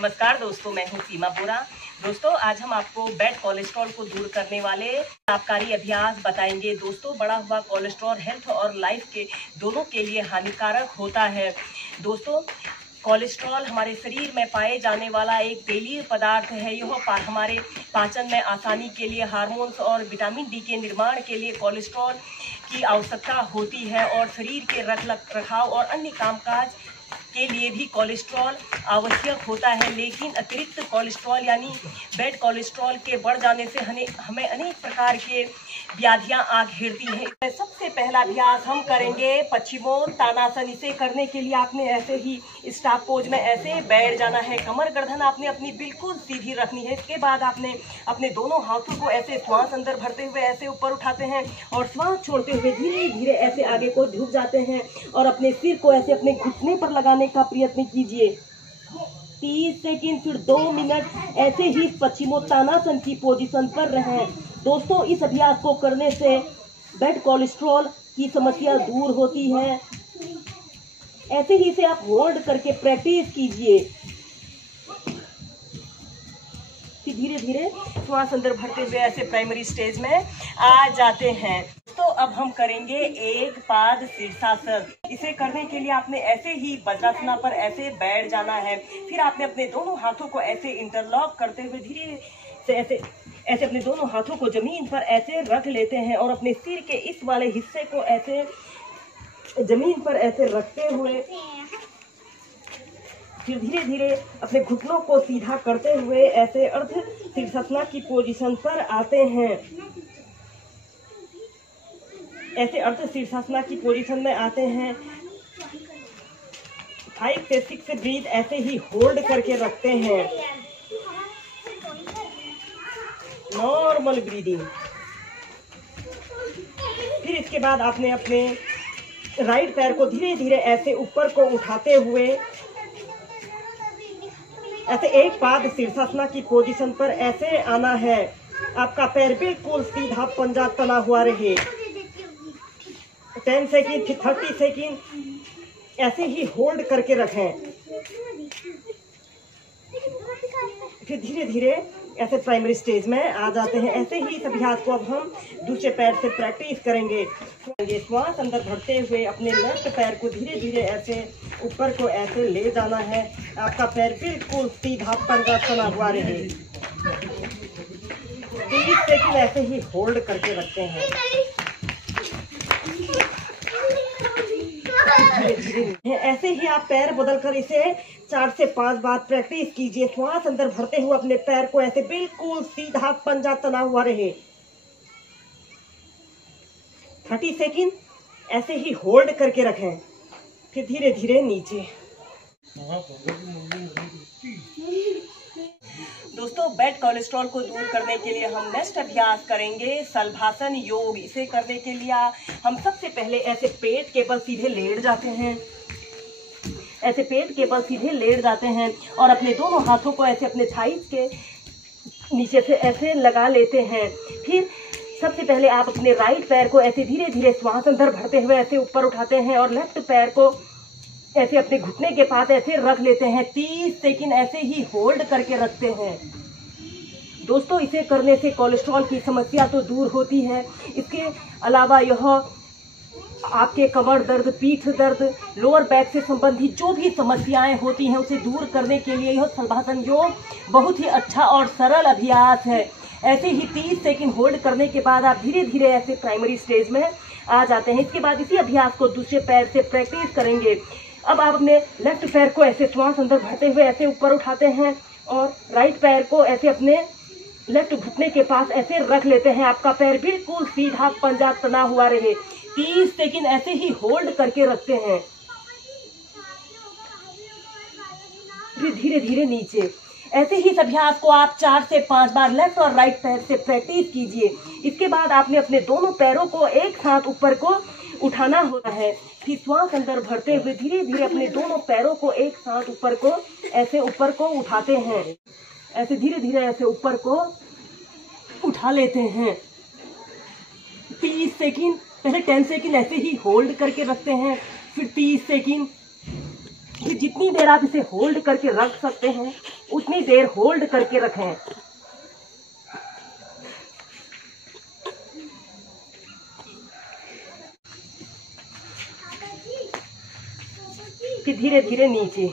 नमस्कार दोस्तों, मैं हूं सीमा बोरा। दोस्तों, आज हम आपको बैड कोलेस्ट्रॉल को दूर करने वाले लाभकारी अभ्यास बताएंगे। दोस्तों, बढ़ा हुआ कोलेस्ट्रॉल हेल्थ और लाइफ के दोनों के लिए हानिकारक होता है। दोस्तों, कोलेस्ट्रॉल हमारे शरीर में पाए जाने वाला एक तेलीय पदार्थ है। यह हमारे पाचन में आसानी के लिए, हार्मोन्स और विटामिन डी के निर्माण के लिए कोलेस्ट्रॉल की आवश्यकता होती है और शरीर के रखरखाव और अन्य कामकाज के लिए भी कोलेस्ट्रॉल आवश्यक होता है। लेकिन अतिरिक्त कोलेस्ट्रॉल यानी बैड कोलेस्ट्रॉल के बढ़ जाने से हमें अनेक प्रकार के व्याधियां आ घेरती हैं। सबसे पहला अभ्यास हम करेंगे पश्चिमोत्तानासन। इसे करने के लिए आपने ऐसे ही स्टाफ पोज में ऐसे बैठ जाना है। कमर गर्दन आपने अपनी बिल्कुल सीधी रखनी है। इसके बाद आपने अपने दोनों हाथों को ऐसे श्वास अंदर भरते हुए ऐसे ऊपर उठाते हैं और श्वास छोड़ते हुए धीरे धीरे ऐसे आगे को झुक जाते हैं और अपने सिर को ऐसे अपने घुटने पर लगाने का प्रयत्न कीजिए। 30 सेकंड, फिर 2 मिनट ऐसे ही पश्चिमोत्तानासन की पोजीशन पर रहें। दोस्तों, इस अभ्यास को करने से बैड कोलेस्ट्रॉल की समस्या दूर होती है। ऐसे ही इसे आप होल्ड करके प्रैक्टिस कीजिए। धीरे धीरे श्वास अंदर भरते हुए ऐसे प्राइमरी स्टेज में आ जाते हैं। तो अब हम करेंगे एक पाद शीर्षासन। इसे करने के लिए आपने ऐसे ही वज्रासना पर ऐसे बैठ जाना है। फिर आपने अपने दोनों हाथों को ऐसे इंटरलॉक करते हुए धीरे से ऐसे अपने दोनों हाथों को जमीन पर ऐसे रख लेते हैं और अपने सिर के इस वाले हिस्से को ऐसे जमीन पर ऐसे रखते हुए फिर धीरे धीरे अपने घुटनों को सीधा करते हुए ऐसे अर्ध शीर्षासन की पोजीशन पर आते हैं। ऐसे अर्ध शीर्षासन की पोजीशन में आते हैं। 5 से 6 ब्रीथ ऐसे ही होल्ड करके रखते हैं। Normal breathing. फिर इसके बाद आपने अपने राइट पैर को धीरे धीरे ऐसे ऊपर को उठाते हुए ऐसे एक पाद शीर्षासन की पोजीशन पर ऐसे आना है। आपका पैर बिल्कुल सीधा पंजा तना हुआ रहे। 10 सेकंड, फिर 30 सेकंड ऐसे ही होल्ड करके रखें। फिर धीरे धीरे ऐसे प्राइमरी स्टेज में आ जाते हैं। ऐसे ही इस अभ्यास को अब हम दूसरे पैर से प्रैक्टिस करेंगे। श्वास अंदर भरते हुए अपने लेफ्ट पैर को धीरे धीरे ऐसे ऊपर को ऐसे ले जाना है। आपका पैर बिल्कुल सीधा पंजा तना हुआ रहे। 30 सेकंड ऐसे ही होल्ड करके रखते हैं। ऐसे ही आप पैर बदलकर इसे 4 से 5 बार प्रैक्टिस कीजिए। श्वास अंदर भरते हुए अपने पैर को ऐसे बिल्कुल सीधा पंजा तना हुआ रहे। 30 सेकंड ऐसे ही होल्ड करके रखें। फिर धीरे धीरे नीचे। दोस्तों, बैड कोलेस्ट्रॉल को दूर करने के लिए हम नेक्स्ट अभ्यास करेंगे शलभासन योग। इसे करने के लिए हम सबसे पहले ऐसे पेट के बल सीधे लेट जाते हैं। ऐसे पेट के बल सीधे लेट जाते हैं और अपने दोनों हाथों को ऐसे अपने थाइस के नीचे से ऐसे लगा लेते हैं। फिर सबसे पहले आप अपने राइट पैर को ऐसे धीरे धीरे श्वास अंदर भरते हुए ऐसे ऊपर उठाते हैं और लेफ्ट पैर को ऐसे अपने घुटने के पास ऐसे रख लेते हैं। 30 सेकंड ऐसे ही होल्ड करके रखते हैं। दोस्तों, इसे करने से कोलेस्ट्रॉल की समस्या तो दूर होती है। इसके अलावा यह आपके कमर दर्द, पीठ दर्द, लोअर बैक से संबंधित जो भी समस्याएं होती हैं उसे दूर करने के लिए यह शलभासन योग बहुत ही अच्छा और सरल अभ्यास है। ऐसे ही 30 सेकंड होल्ड करने के बाद आप धीरे धीरे ऐसे प्राइमरी स्टेज में आ जाते हैं। इसके बाद इसी अभ्यास को दूसरे पैर से प्रैक्टिस करेंगे। अब आप अपने लेफ्ट पैर को ऐसे श्वास अंदर भरते हुए ऐसे ऊपर उठाते हैं और राइट पैर को ऐसे अपने लेफ्ट घुटने के पास ऐसे रख लेते हैं। आपका पैर बिल्कुल सीधा पंजा तना हुआ रहे। 30 सेकंड ऐसे ही होल्ड करके रखते हैं। फिर धीरे धीरे नीचे। ऐसे ही इस अभ्यास को आप 4 से 5 बार लेफ्ट और राइट पैर से प्रैक्टिस कीजिए। इसके बाद आपने अपने दोनों पैरों को एक साथ ऊपर को उठाना होता है। फिर श्वास अंदर भरते हुए धीरे धीरे अपने दोनों पैरों को एक साथ ऊपर को ऐसे ऊपर को उठाते हैं। ऐसे धीरे धीरे ऐसे ऊपर को उठा लेते हैं। 30 सेकंड, पहले 10 सेकंड ऐसे ही होल्ड करके रखते हैं। फिर 30 सेकंड, कि जितनी देर आप इसे होल्ड करके रख सकते हैं उतनी देर होल्ड करके रखें। कि धीरे धीरे नीचे